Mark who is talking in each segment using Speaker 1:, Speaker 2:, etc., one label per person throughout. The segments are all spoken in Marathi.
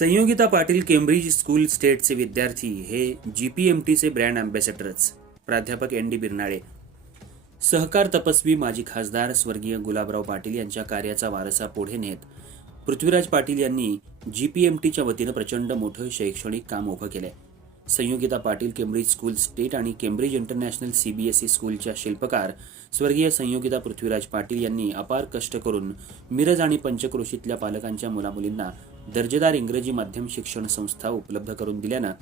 Speaker 1: संयोगिता पाटील केम्ब्रिज स्कूल स्टेटचे विद्यार्थी हे जी पी एम टीचे ब्रँड अँबॅसेडरच. प्राध्यापक एन डी बिरनाळे. सहकार तपस्वी माजी खासदार स्वर्गीय गुलाबराव पाटील यांच्या कार्याचा वारसा पुढे नेत पृथ्वीराज पाटील यांनी जी पी एम टीच्या वतीनं प्रचंड मोठं शैक्षणिक काम उभं केलंय. Sanyogita Patil Cambridge school state आणि केम्ब्रिज इंटरनॅशनल सीबीएसई स्कूलच्या शिल्पकार स्वर्गीय संयोगिता पृथ्वीराज पाटील यांनी अपार कष्ट करून मिरज आणि पंचक्रोशीतल्या पालकांच्या मुलामुलींना दर्जेदार इंग्रजी माध्यम शिक्षण संस्था उपलब्ध करून दिल्यानं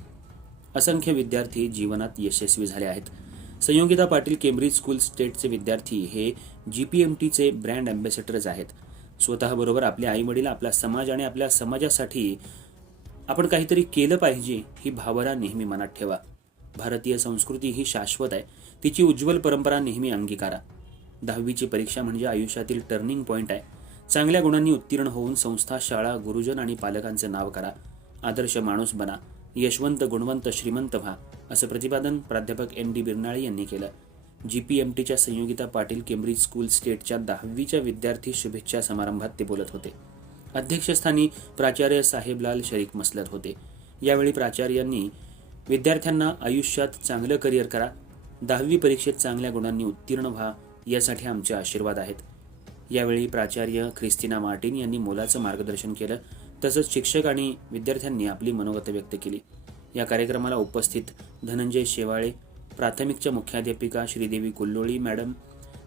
Speaker 1: असंख्य विद्यार्थी जीवनात यशस्वी झाले आहेत. संयोगिता पाटील केम्ब्रिज स्कूल स्टेटचे विद्यार्थी हे जी पी एम टीचे ब्रँड अँबॅसेडरच आहेत. स्वतःबरोबर आपले आईवडील आपला समाज आणि आपल्या समाजासाठी आपण काहीतरी केलं पाहिजे ही भावना नेहमी मनात ठेवा. भारतीय संस्कृती ही शाश्वत आहे. तिची उज्ज्वल परंपरा नेहमी अंगीकारा. दहावीची परीक्षा म्हणजे आयुष्यातील टर्निंग पॉईंट आहे. चांगल्या गुणांनी उत्तीर्ण होऊन संस्था शाळा गुरुजन आणि पालकांचं नाव करा. आदर्श माणूस बना. यशवंत गुणवंत श्रीमंत व्हा असं प्रतिपादन प्राध्यापक एन डी बिरनाळे यांनी केलं. जी पी एम टीच्या संयोगिता पाटील केम्ब्रिज स्कूल स्टेटच्या दहावीच्या विद्यार्थी शुभेच्छा समारंभात ते बोलत होते. अध्यक्षस्थानी प्राचार्य साहेबलाल शरीक मसलत होते. यावेळी प्राचार्यांनी विद्यार्थ्यांना आयुष्यात चांगलं करिअर करा दहावी परीक्षेत चांगल्या गुणांनी उत्तीर्ण व्हा यासाठी आमचे आशीर्वाद आहेत. यावेळी प्राचार्य ख्रिस्तिना मार्टिन यांनी मोलाचं मार्गदर्शन केलं तसंच शिक्षक आणि विद्यार्थ्यांनी आपली मनोगत व्यक्त केली. या कार्यक्रमाला उपस्थित धनंजय शेवाळे प्राथमिकच्या मुख्याध्यापिका श्रीदेवी कुल्लोळी मॅडम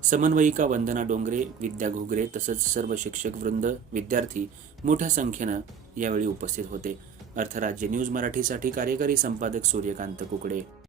Speaker 1: समन्वयिका वंदना डोंगरे विद्या घोगरे तसंच सर्व शिक्षक वृंद विद्यार्थी मोठ्या संख्येनं यावेळी उपस्थित होते. अर्थराज्य न्यूज मराठीसाठी कार्यकारी संपादक सूर्यकांत कुकडे.